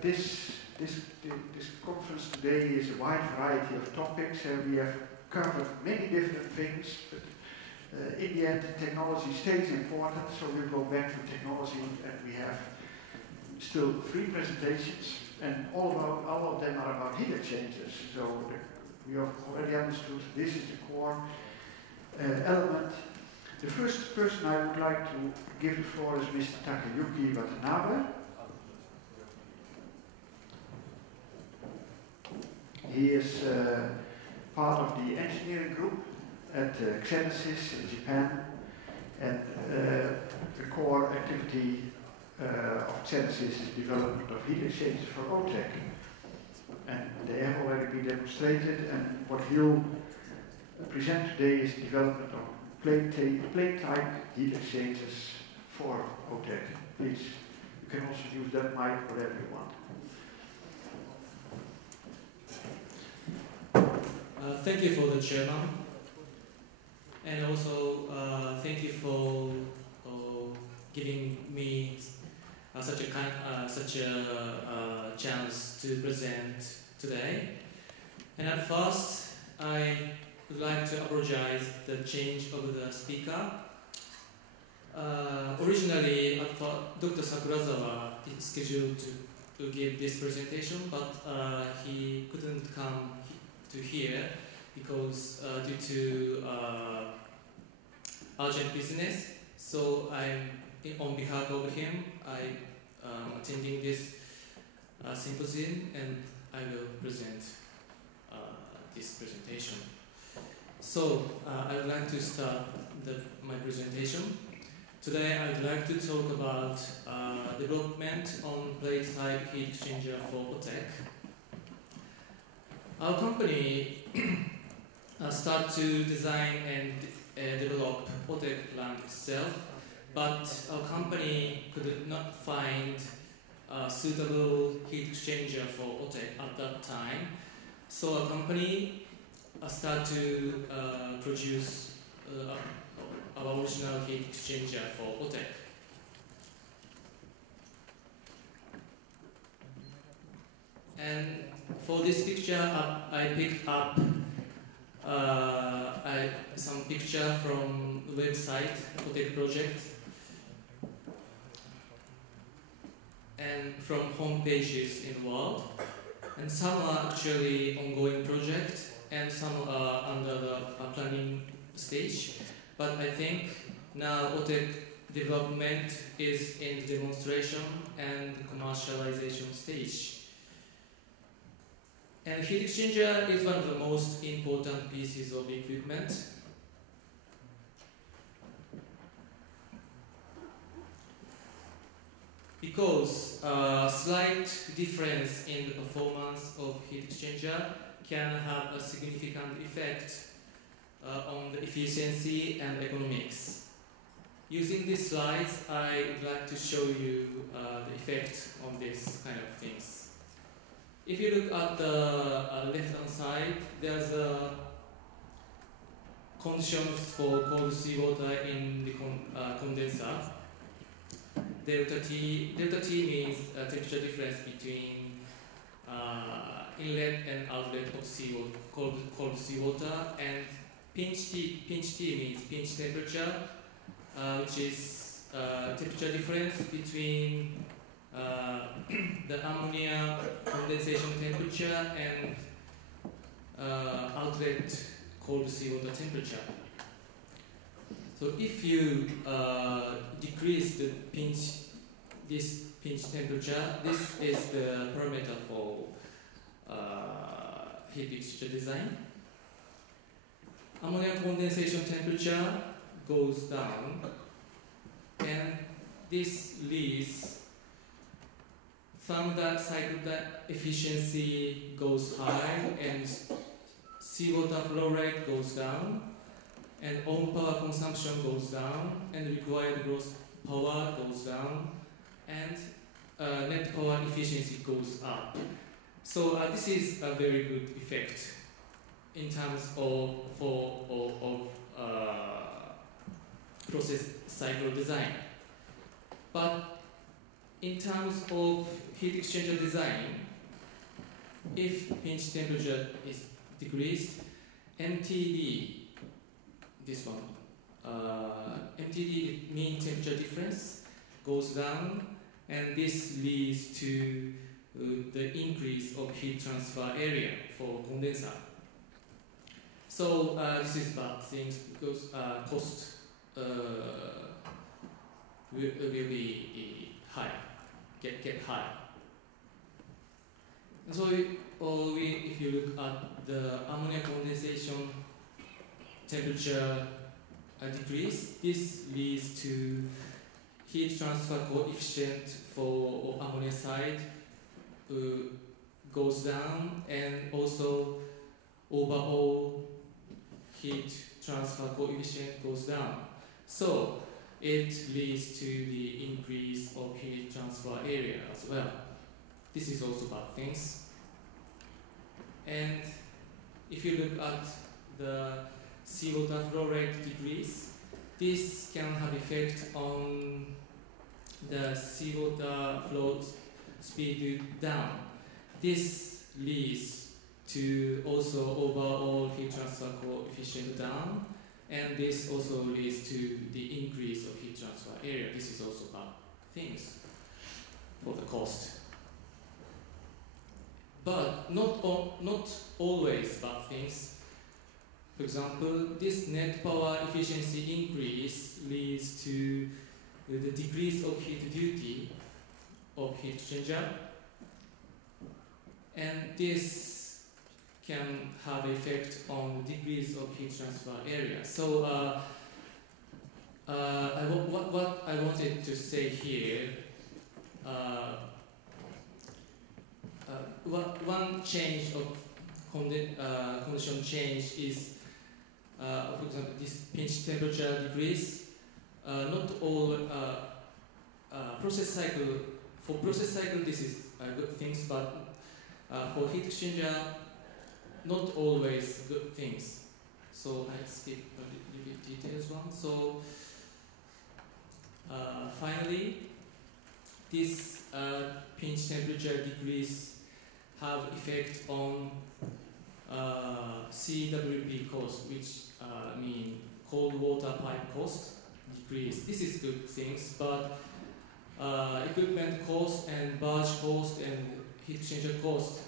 this conference today is a wide variety of topics, and we have covered many different things, but in the end technology stays important, so we'll go back to technology, and we have still 3 presentations, and all of them are about heat exchangers. So we have already understood this is the core element. The first person I would like to give the floor is Mr. Takayuki Watanabe. He is part of the engineering group at Xenesys in Japan, and the core activity of Xenesys is development of heat exchangers for OTEC. And they have already been demonstrated, and what he'll present today is development of plate-type heat exchangers for OTEC. Please, you can also use that mic, whatever you want. Thank you for the chairman, and also thank you for giving me such a chance to present today. And at first, I would like to apologize the change of the speaker. Originally, I thought Dr. Sakurazawa is scheduled to give this presentation, but he couldn't come to here because due to urgent business. So on behalf of him, I'm attending this symposium, and I will present this presentation. So I would like to start my presentation. Today I would like to talk about development on plate-type heat exchanger for OTEC. Our company started to design and develop OTEC plant itself, but our company could not find a suitable heat exchanger for OTEC at that time. So our company started to produce our original heat exchanger for OTEC. And for this picture, I picked up some picture from the website OTEC project and from home pages in the world. And some are actually ongoing project, and some are under the planning stage. But I think now OTEC development is in the demonstration and commercialization stage. And heat exchanger is one of the most important pieces of equipment. Because a slight difference in the performance of heat exchanger can have a significant effect on the efficiency and economics. Using these slides, I would like to show you the effect on this kind of things. If you look at the left-hand side, there's a conditions for cold seawater in the condenser. Delta T means temperature difference between inlet and outlet of seawater, cold seawater, and pinch T means pinch temperature, which is temperature difference between the ammonia condensation temperature and outlet cold seawater temperature. So if you decrease this pinch temperature, this is the parameter for heat exchanger design. Ammonia condensation temperature goes down, and this leads thermal cycle efficiency goes high, and seawater flow rate goes down, and own power consumption goes down, and required gross power goes down, and net power efficiency goes up. So this is a very good effect in terms of process cycle design. But in terms of heat exchanger design, if pinch temperature is decreased, MTD, this one, MTD mean temperature difference goes down, and this leads to the increase of heat transfer area for condenser. So this is bad things because cost will be high, get high. So if you look at the ammonia condensation temperature decrease, this leads to heat transfer coefficient for ammonia side goes down, and also overall heat transfer coefficient goes down. So it leads to the increase of heat transfer area as well. This is also bad things. And if you look at the seawater flow rate decrease, this can have effect on the seawater flow speed down. This leads to also overall heat transfer coefficient down, and this also leads to the increase of heat transfer area. This is also bad things for the cost. But not always bad things. For example, this net power efficiency increase leads to the decrease of heat duty of heat exchanger, and this can have effect on the decrease of heat transfer area. So what I wanted to say here, one change of condition change is, for example, this pinch temperature decrease. Not all process cycle. For process cycle, this is good things, but for heat exchanger, not always good things. So I skip a little bit details one. So finally, this pinch temperature decrease have effect on CWP cost, which mean cold water pipe cost decrease. This is good things, but equipment cost and barge cost and heat exchanger cost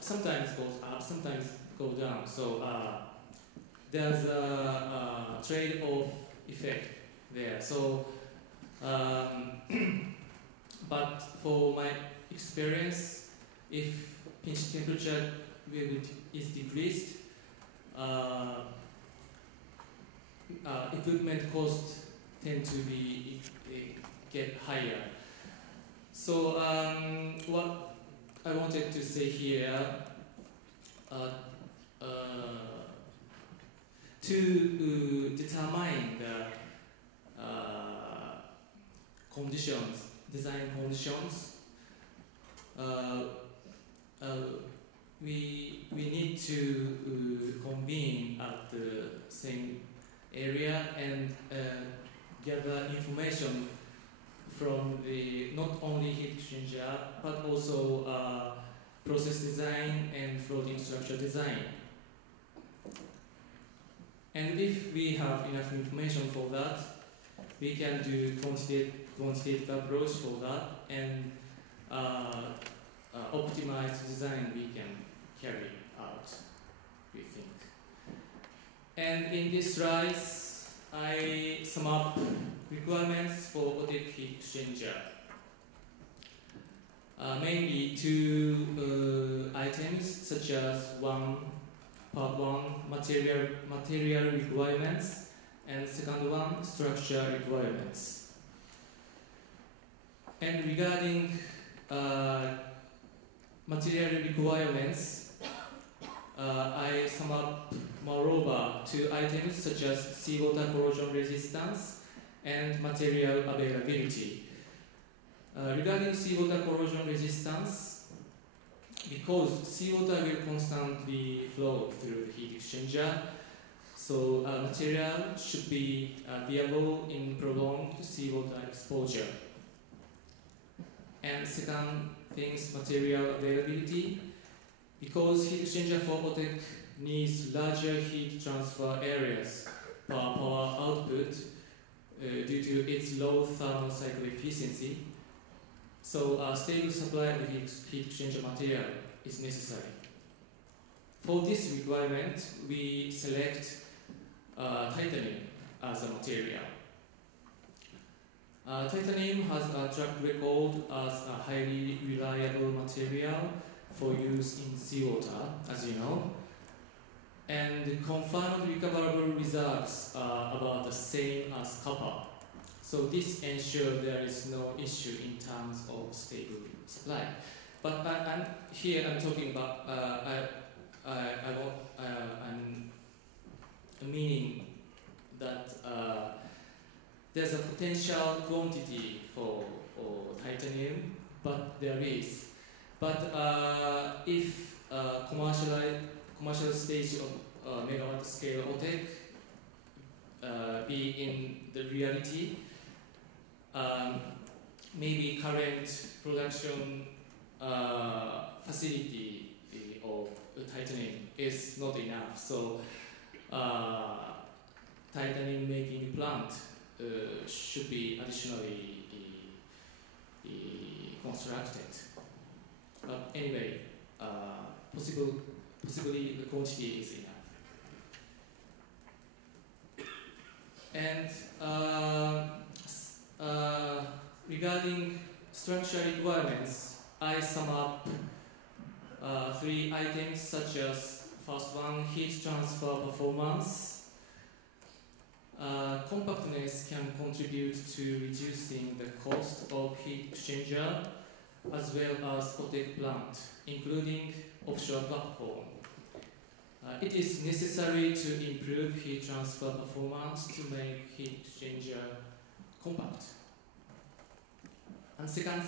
sometimes goes up, sometimes go down. So there's a trade-off effect there. So, but for my experience, if pinch temperature is decreased, equipment costs tend to get higher. So what I wanted to say here, to determine the conditions, design conditions, we need to convene at the same area and gather information from the not only heat exchanger but also process design and floating structure design. And if we have enough information for that, we can do quantitative approach for that, and optimized design we can carry out, we think. And in this slide, I sum up requirements for OTEC heat exchanger. Mainly two items, such as part one, material requirements, and second one, structure requirements. And regarding material requirements, I sum up moreover two items such as seawater corrosion resistance and material availability. Regarding seawater corrosion resistance, because seawater will constantly flow through the heat exchanger, so material should be viable in prolonged seawater exposure. And second thing is material availability. Because heat exchanger for OTEC needs larger heat transfer areas per power output due to its low thermal cycle efficiency. So a stable supply of heat exchanger material is necessary. For this requirement, we select titanium as a material. Titanium has a track record as a highly reliable material for use in seawater, as you know. And the confirmed recoverable reserves are about the same as copper. So this ensures there is no issue in terms of stable supply. But I'm talking about I'm meaning that there's a potential quantity for titanium, but there is. But if commercial stage of megawatt scale OTEC be in the reality, maybe current production facility of titanium is not enough. So titanium making plant should be additionally constructed. But anyway, possibly the quantity is enough. And regarding structural requirements, I sum up 3 items such as first one, heat transfer performance. Compactness can contribute to reducing the cost of heat exchanger as well as OTEC plant, including offshore platform. It is necessary to improve heat transfer performance to make heat exchanger compact. And second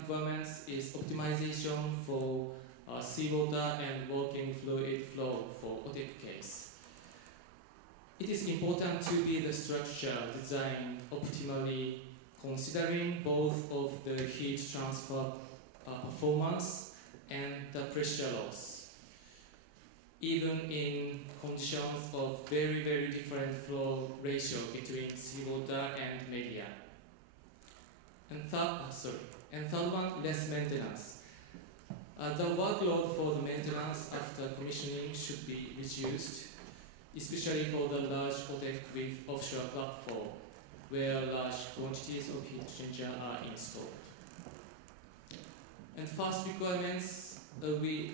requirements is optimization for seawater and working fluid flow for OTEC case. It is important to be the structure designed optimally, considering both of the heat transfer performance and the pressure loss, even in conditions of very, very different flow ratio between seawater and media. And third one, less maintenance. The workload for the maintenance after commissioning should be reduced, especially for the large OTEC with offshore platform, where large quantities of heat exchanger are installed. And first requirements, we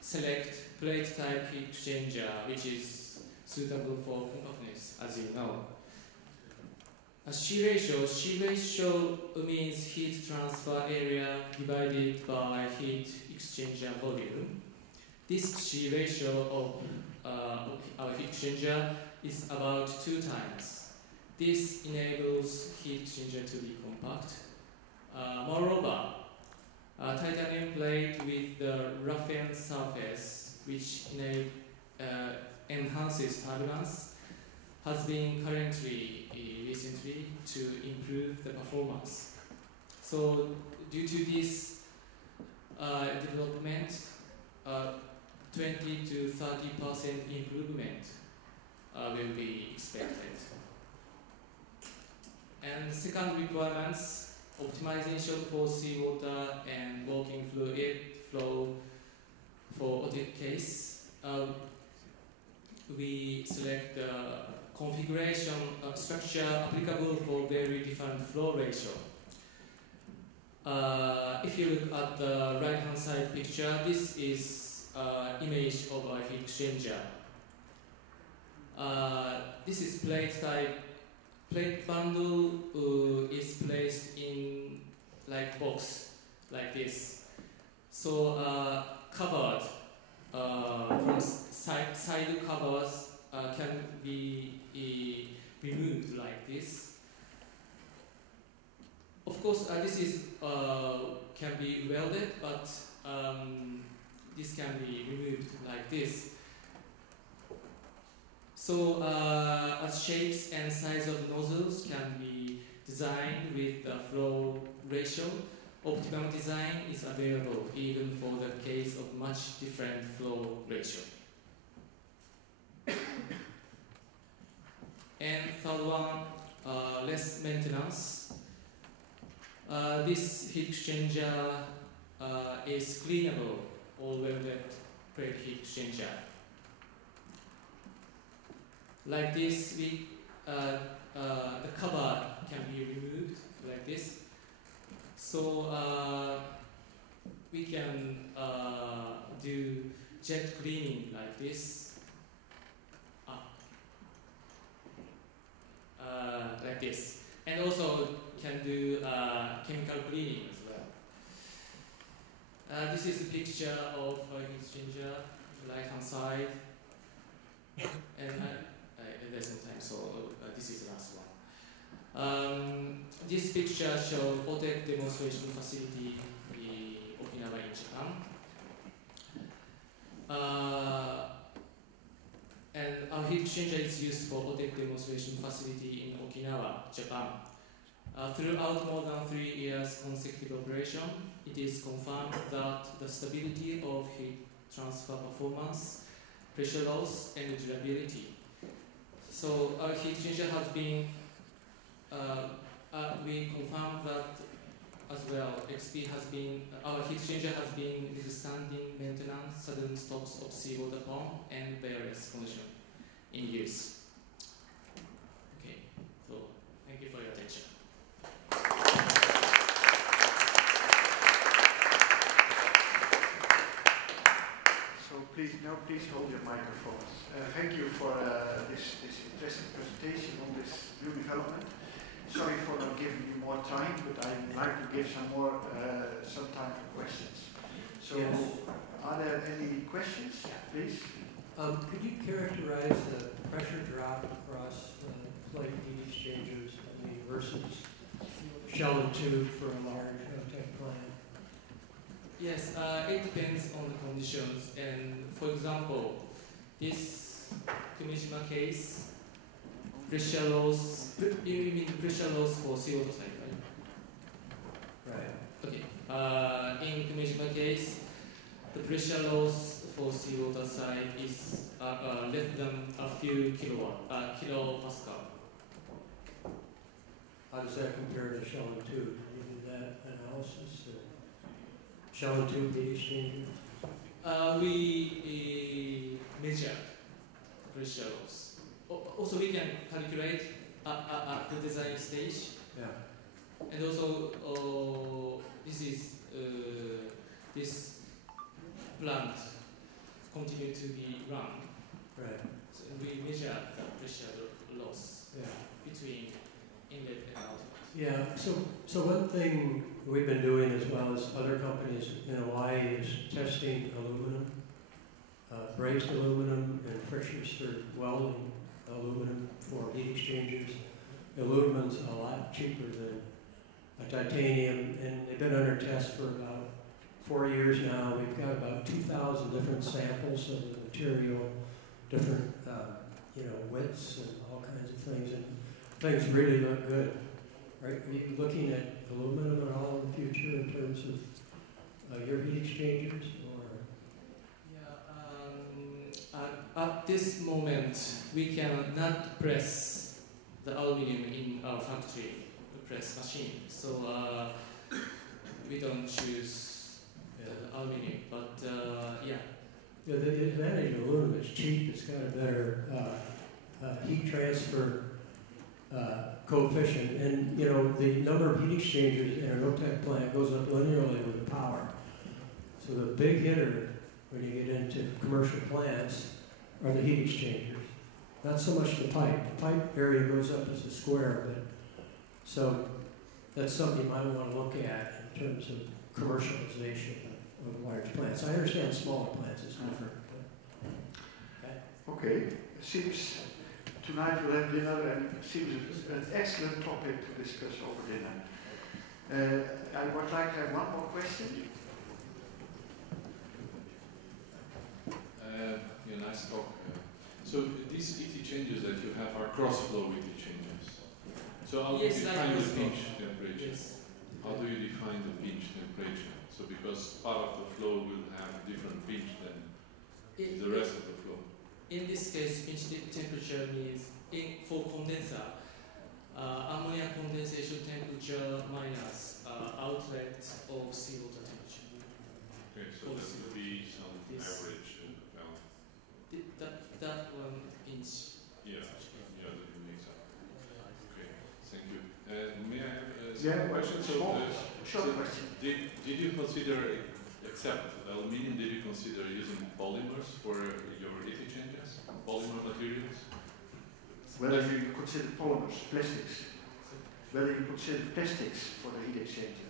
select plate type heat exchanger, which is suitable for compactness, as you know. A C ratio means heat transfer area divided by heat exchanger volume. This C ratio of our heat exchanger is about 2 times. This enables heat exchanger to be compact. Moreover, titanium plate with the roughened surface, which enhances turbulence, has been recently to improve the performance. So due to this development, 20 to 30% improvement will be expected. And second requirements, optimization for seawater and working fluid flow for OTEC case. We select the configuration structure applicable for very different flow ratio. If you look at the right hand side picture, this is image of a heat exchanger. This is plate type. Plate bundle is placed in like box like this. So covered from side covers can be removed like this. Of course, this is can be welded, but this can be removed like this. So as shapes and size of nozzles can be designed with the flow ratio. Optimum design is available even for the case of much different flow ratio. And third one, less maintenance. This heat exchanger is cleanable, all welded plate heat exchanger. Like this, the cover can be removed like this. So we can do jet cleaning like this. Like this. And also can do chemical cleaning as well. This is a picture of a heat exchanger, right hand side. And there's no time, so this is the last one. This picture shows OTEC demonstration facility in Okinawa in Japan. And our heat exchanger is used for OTEC demonstration facility in Okinawa, Japan. Throughout more than 3 years consecutive operation, it is confirmed that the stability of heat transfer performance, pressure loss, and durability. So our heat exchanger has been, we confirmed that as well. XP has been, our heat exchanger has been withstanding maintenance, sudden stops of seawater pump, and various conditions in use. Okay, so thank you for your attention. So please hold your microphones. Thank you for this interesting presentation on this new development. Sorry for not giving you more time, but I'd like to give some time for questions. So, yes. Are there any questions, please? Could you characterize the pressure drop across plate heat exchangers, versus shell and tube for a large OTEC plant? Yes, it depends on the conditions. And for example, this Kumishima case, pressure loss, you mean pressure loss for CO2 side, right? Right. Okay. In Kumishima case, the pressure loss for CO2 side is less than a few kilopascal. How does that compare to shell and tube? Did you do that analysis? Shell and tube heat exchanger? We measure pressure loss. Also, we can calculate at the design stage. Yeah. And also, this is this plant continue to be run. Right. So we measure the pressure loss between inlet and outlet. Yeah. So one thing we've been doing as well as other companies in Hawaii is testing aluminum, brazed aluminum, and friction stirred welding aluminum for heat exchangers. Aluminum's a lot cheaper than a titanium, and they've been under test for about 4 years now. We've got about 2,000 different samples of the material, different widths and all kinds of things, and things really look good. Right? Are you looking at aluminum at all in the future in terms of your heat exchangers? At this moment, we cannot press the aluminum in our factory press machine, so we don't choose the aluminum. But The advantage of aluminum is cheap. It's got a better heat transfer coefficient, and the number of heat exchangers in an OTEC plant goes up linearly with the power. So the big hitter when you get into commercial plants are the heat exchangers. Not so much the pipe. The pipe area goes up as a square, but so that's something you might want to look at in terms of commercialization of large plants. I understand smaller plants is different. Okay. It seems tonight we'll have dinner, and it seems an excellent topic to discuss over dinner. I would like to have one more question. Nice talk. So these heat exchangers that you have are cross-flow heat exchangers. So how do Yes, you like define the this pinch one. temperature? Yes. How do you define the pinch temperature? So because part of the flow will have a different pinch than the rest of the flow. In this case, pinch temperature means for condenser, ammonia condensation temperature minus outlet of seawater temperature. Okay, so that would be some average value. That one pinch. Yeah, yeah, that would make sense. Okay, thank you. May I have a Yeah, question? short question. Did you consider, except aluminium, did you consider using polymers for your heat exchangers? Polymer materials? Whether you consider polymers, plastics. Whether you consider plastics for the heat exchanger.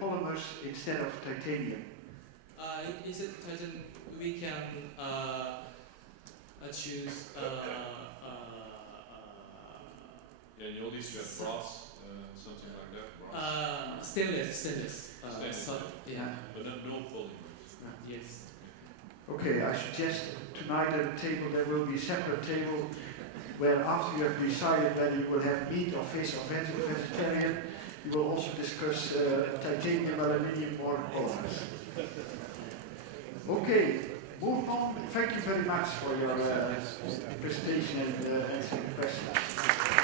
Polymers instead of titanium. Instead of titanium, we can choose. Yeah, you always have brass, something like that. Brass. Stainless. Stainless. Yeah. But no polymers. Yes. Okay, I suggest tonight at the table there will be a separate table where after you have decided whether you will have meat or fish or vegetarian, you will also discuss titanium, aluminium or polymers. Okay, moving on. Thank you very much for your presentation and answering questions.